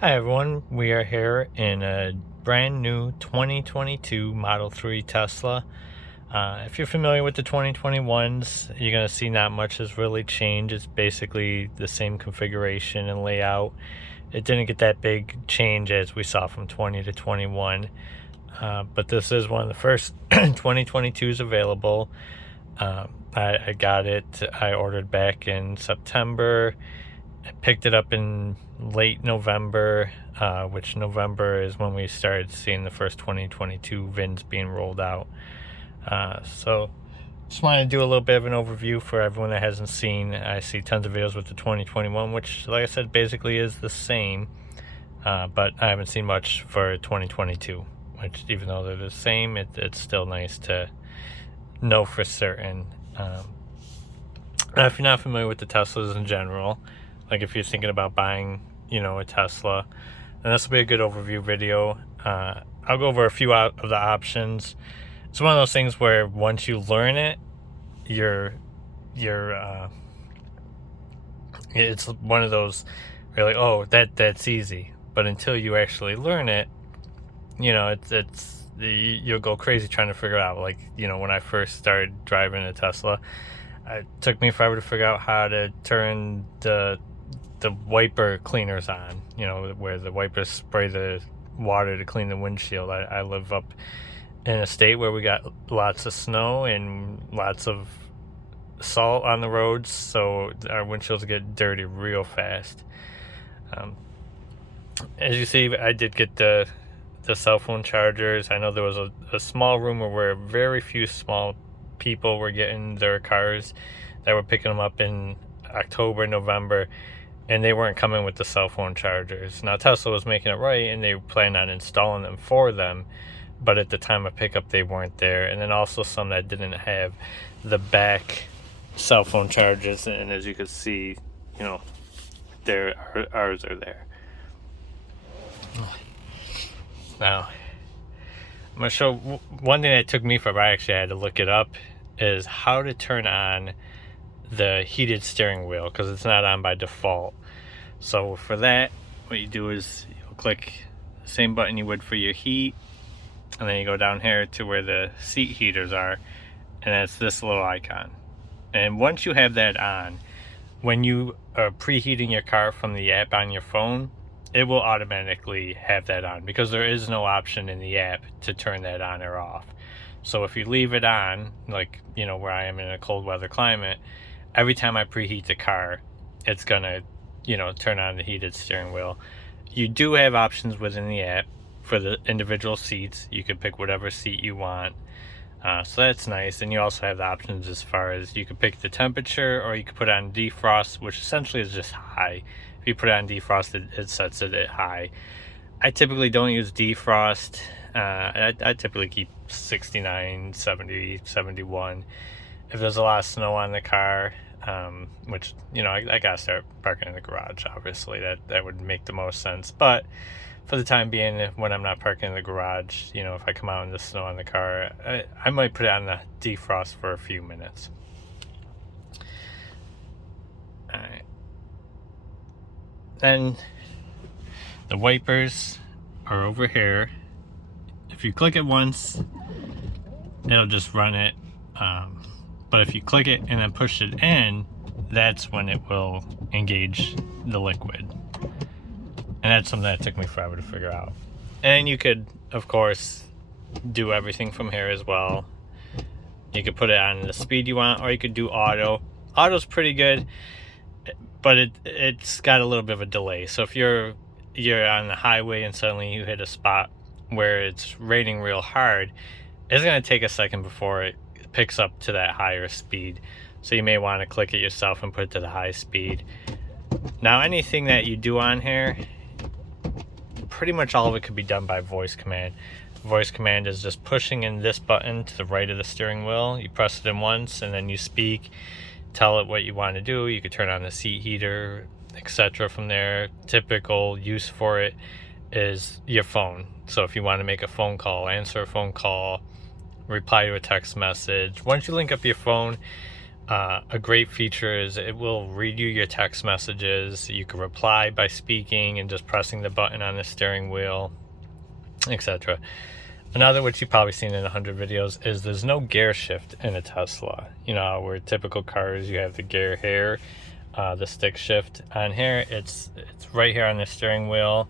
Hi everyone, we are here in a brand new 2022 Model 3 Tesla. If you're familiar with the 2021s, you're going to see not much has really changed. It's basically the same configuration and layout. It didn't get that big change as we saw from 20 to 21, but this is one of the first 2022s available. I got it, I ordered back in September. I picked it up in late November, which November is when we started seeing the first 2022 VINs being rolled out. So just wanted to do a little bit of an overview for everyone that hasn't seen. I see tons of videos with the 2021, which, like I said, basically is the same, but I haven't seen much for 2022, which, even though they're the same, it's still nice to know for certain. If you're not familiar with the Teslas in general, like if you're thinking about buying, a Tesla, then this will be a good overview video. I'll go over a few of the options. It's one of those things where once you learn it, it's one of those really, oh, that's easy. But until you actually learn it, you'll go crazy trying to figure it out. Like, when I first started driving a Tesla, it took me forever to figure out how to turn the wiper cleaners on, where the wipers spray the water to clean the windshield. I live up in a state where we got lots of snow and lots of salt on the roads, so our windshields get dirty real fast. As you see, I did get the cell phone chargers. I know there was a small rumor where very few small people were getting their cars that were picking them up in October, November, and they weren't coming with the cell phone chargers. Now, Tesla was making it right, and they planned on installing them for them, but at the time of pickup, they weren't there. And then also some that didn't have the back cell phone chargers, and as you can see, ours are there. Now, I'm going to show one thing that took me forever. I actually had to look it up, is how to turn on the heated steering wheel, because it's not on by default. So for that, what you do is you'll click the same button you would for your heat, and then you go down here to where the seat heaters are, and it's this little icon. And once you have that on, when you are preheating your car from the app on your phone, it will automatically have that on, because there is no option in the app to turn that on or off. So if you leave it on, like, where I am in a cold weather climate, every time I preheat the car, it's gonna, turn on the heated steering wheel. You do have options within the app for the individual seats. You can pick whatever seat you want. So that's nice. And you also have the options as far as you can pick the temperature, or you can put on defrost, which essentially is just high. If you put it on defrost, it sets it at high. I typically don't use defrost. I typically keep 69, 70, 71. If there's a lot of snow on the car, which, I gotta start parking in the garage, obviously. That would make the most sense. But for the time being, when I'm not parking in the garage, if I come out in the snow on the car, I might put it on the defrost for a few minutes. All right. Then the wipers are over here. If you click it once, it'll just run it. But if you click it and then push it in, that's when it will engage the liquid. And that's something that took me forever to figure out. And you could, of course, do everything from here as well. You could put it on the speed you want, or you could do auto. Auto's pretty good, but it's got a little bit of a delay. So if you're on the highway and suddenly you hit a spot where it's raining real hard, it's going to take a second before it picks up to that higher speed. So you may want to click it yourself and put it to the high speed. Now, anything that you do on here, pretty much all of it could be done by voice command. Voice command is just pushing in this button to the right of the steering wheel. You press it in once, and then you speak, tell it what you want to do. You could turn on the seat heater, etc. from there. Typical use for it is your phone. So if you want to make a phone call, answer a phone call, reply to a text message. Once you link up your phone, A great feature is it will read you your text messages. You can reply by speaking and just pressing the button on the steering wheel, etc. Another, which you've probably seen in 100 videos, is there's no gear shift in a Tesla. You know, where typical cars, you have the gear here, the stick shift. On here, it's right here on the steering wheel.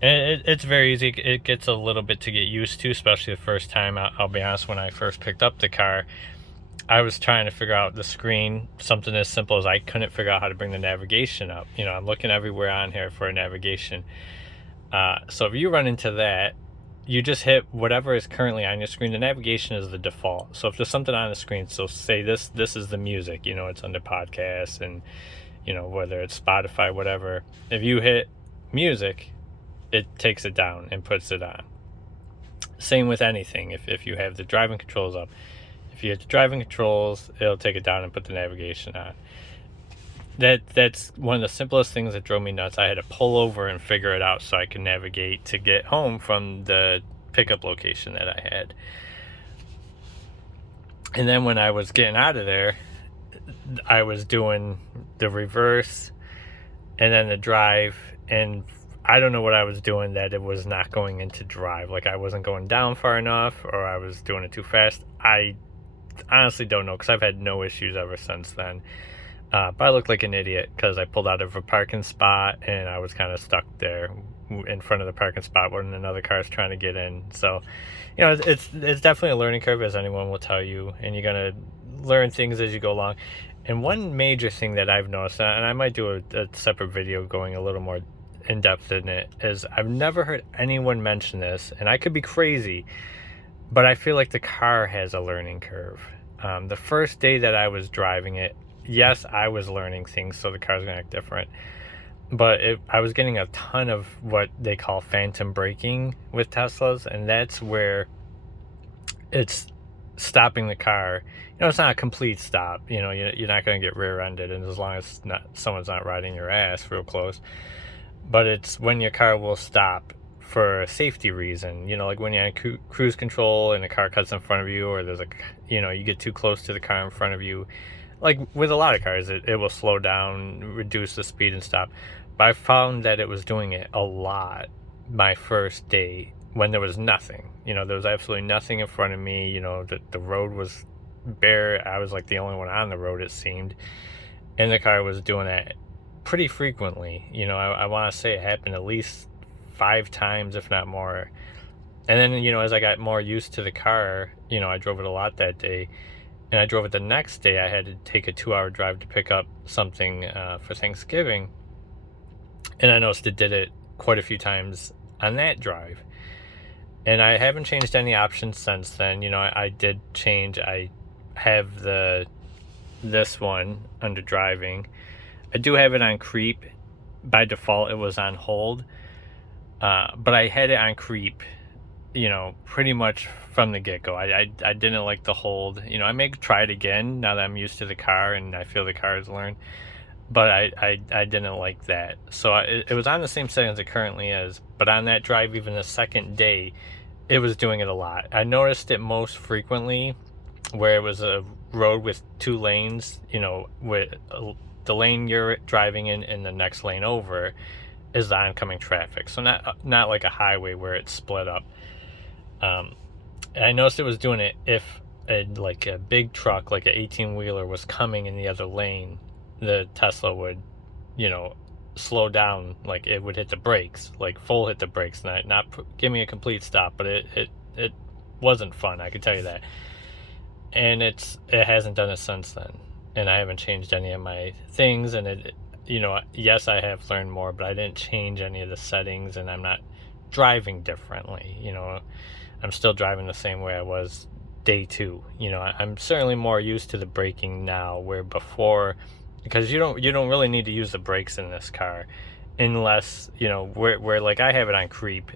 And it's very easy. It gets a little bit to get used to, especially the first time. I'll be honest, when I first picked up the car, I was trying to figure out the screen, something as simple as I couldn't figure out how to bring the navigation up. You know, I'm looking everywhere on here for a navigation. So if you run into that, you just hit whatever is currently on your screen. The navigation is the default. So if there's something on the screen, so say this is the music, you know, it's under podcasts and, you know, whether it's Spotify, whatever. If you hit music, it takes it down and puts it on. Same with anything. If you have the driving controls up, if you hit the driving controls, it'll take it down and put the navigation on. That's one of the simplest things that drove me nuts. I had to pull over and figure it out so I could navigate to get home from the pickup location that I had. And then when I was getting out of there, I was doing the reverse and then the drive, and I don't know what I was doing that it was not going into drive. Like I wasn't going down far enough, or I was doing it too fast. I honestly don't know, because I've had no issues ever since then. But I looked like an idiot because I pulled out of a parking spot and I was kind of stuck there in front of the parking spot when another car is trying to get in. So, you know, it's definitely a learning curve, as anyone will tell you, and you're gonna learn things as you go along. And one major thing that I've noticed, and I might do a separate video going a little more in depth in it, is I've never heard anyone mention this, and I could be crazy, but I feel like the car has a learning curve. The first day that I was driving it, yes, I was learning things, so the car's gonna act different. But I was getting a ton of what they call phantom braking with Teslas, and that's where it's stopping the car. You know, it's not a complete stop. You know, you're not going to get rear-ended, and as long as someone's not riding your ass real close. But it's when your car will stop for a safety reason. You know, like when you're on cruise control and a car cuts in front of you, or there's you get too close to the car in front of you. Like with a lot of cars, it will slow down, reduce the speed, and stop. But I found that it was doing it a lot my first day when there was nothing. You know, there was absolutely nothing in front of me. You know, the road was bare. I was like the only one on the road, it seemed. And the car was doing that pretty frequently. You know, I want to say it happened at least 5 times, if not more. And then, you know, as I got more used to the car, you know, I drove it a lot that day. And I drove it the next day. I had to take a 2-hour drive to pick up something for Thanksgiving. And I noticed it did it quite a few times on that drive. And I haven't changed any options since then. You know, I did change. I have this one under driving. I do have it on creep. By default, it was on hold. But I had it on creep, you know, pretty much from the get-go. I didn't like the hold. You know, I may try it again now that I'm used to the car and I feel the car has learned. But I didn't like that. So it was on the same settings it currently is. But on that drive, even the second day, it was doing it a lot. I noticed it most frequently where it was a road with 2 lanes, you know, with the lane you're driving in and the next lane over is the oncoming traffic. So not like a highway where it's split up. I noticed it was doing it if a big truck, like an 18-wheeler, was coming in the other lane. The Tesla would, you know, slow down. Like it would hit the brakes, like full hit the brakes, not give me a complete stop. But it wasn't fun, I can tell you that. And it hasn't done it since then. And I haven't changed any of my things. And you know, yes, I have learned more, but I didn't change any of the settings, and I'm not driving differently. You know, I'm still driving the same way I was day 2. You know, I'm certainly more used to the braking now, where before, because you don't really need to use the brakes in this car unless, you know, where like I have it on creep.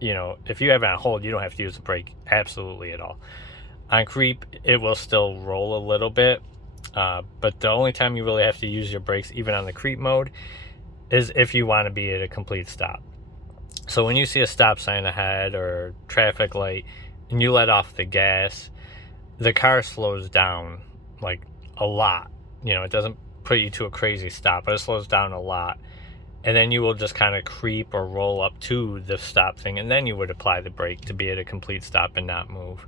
You know, if you have it on hold, you don't have to use the brake absolutely at all. On creep, it will still roll a little bit, but the only time you really have to use your brakes, even on the creep mode, is if you want to be at a complete stop. So when you see a stop sign ahead or traffic light and you let off the gas, the car slows down like a lot. You know, it doesn't put you to a crazy stop, but it slows down a lot. And then you will just kind of creep or roll up to the stop thing, and then you would apply the brake to be at a complete stop and not move.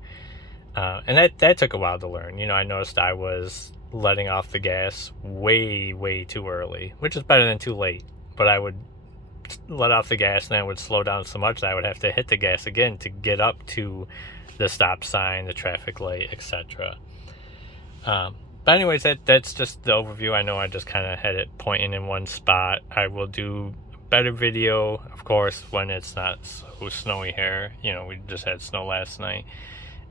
And that took a while to learn. You know, I noticed I was letting off the gas way too early, which is better than too late. But I would let off the gas and then it would slow down so much that I would have to hit the gas again to get up to the stop sign, the traffic light, etc. But anyways, that's just the overview. I know I just kind of had it pointing in one spot. I will do a better video, of course, when it's not so snowy here. You know, we just had snow last night.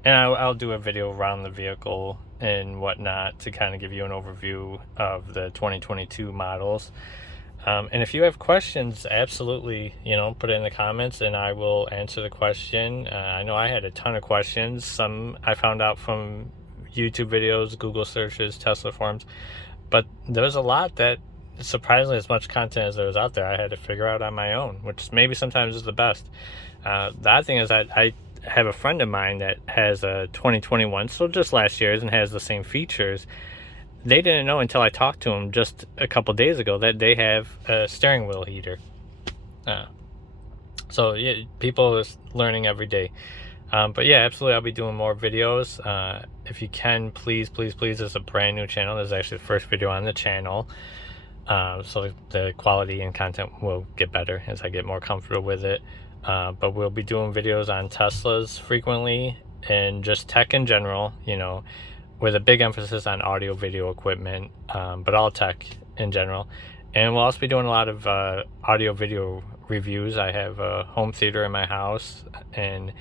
And I'll do a video around the vehicle and whatnot to kind of give you an overview of the 2022 models. And if you have questions, absolutely, you know, put it in the comments and I will answer the question. I know I had a ton of questions. Some I found out from YouTube videos, Google searches, Tesla forums, but there was a lot that, surprisingly, as much content as there was out there, I had to figure out on my own, which maybe sometimes is the best. The odd thing is I have a friend of mine that has a 2021, so just last year's, and has the same features. They didn't know until I talked to them just a couple days ago that they have a steering wheel heater. So yeah, people are learning every day. But yeah, absolutely, I'll be doing more videos. If you can, please, this is a brand new channel. This is actually the first video on the channel. So the quality and content will get better as I get more comfortable with it. But we'll be doing videos on Teslas frequently and just tech in general, you know, with a big emphasis on audio video equipment, but all tech in general. And we'll also be doing a lot of audio video reviews. I have a home theater in my house, and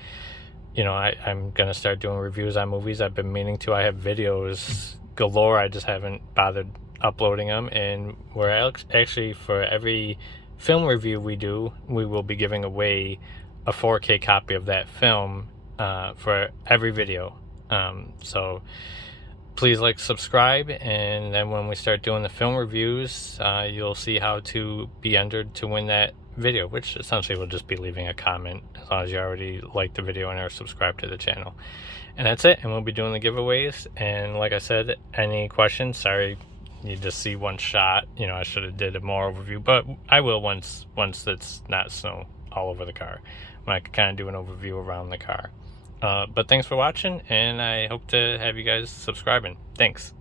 you know, I'm gonna start doing reviews on movies. I've been meaning to. I have videos galore. I just haven't bothered uploading them. And we're actually, for every film review we do, we will be giving away a 4K copy of that film for every video. So please like, subscribe, and then when we start doing the film reviews, you'll see how to be entered to win that video, which essentially will just be leaving a comment as long as you already like the video and are subscribed to the channel. And that's it, and we'll be doing the giveaways. And like I said, any questions, sorry you just see one shot, you know, I should have did a more overview, but I will once it's not snow all over the car, when I can kind of do an overview around the car. But thanks for watching, and I hope to have you guys subscribing. Thanks.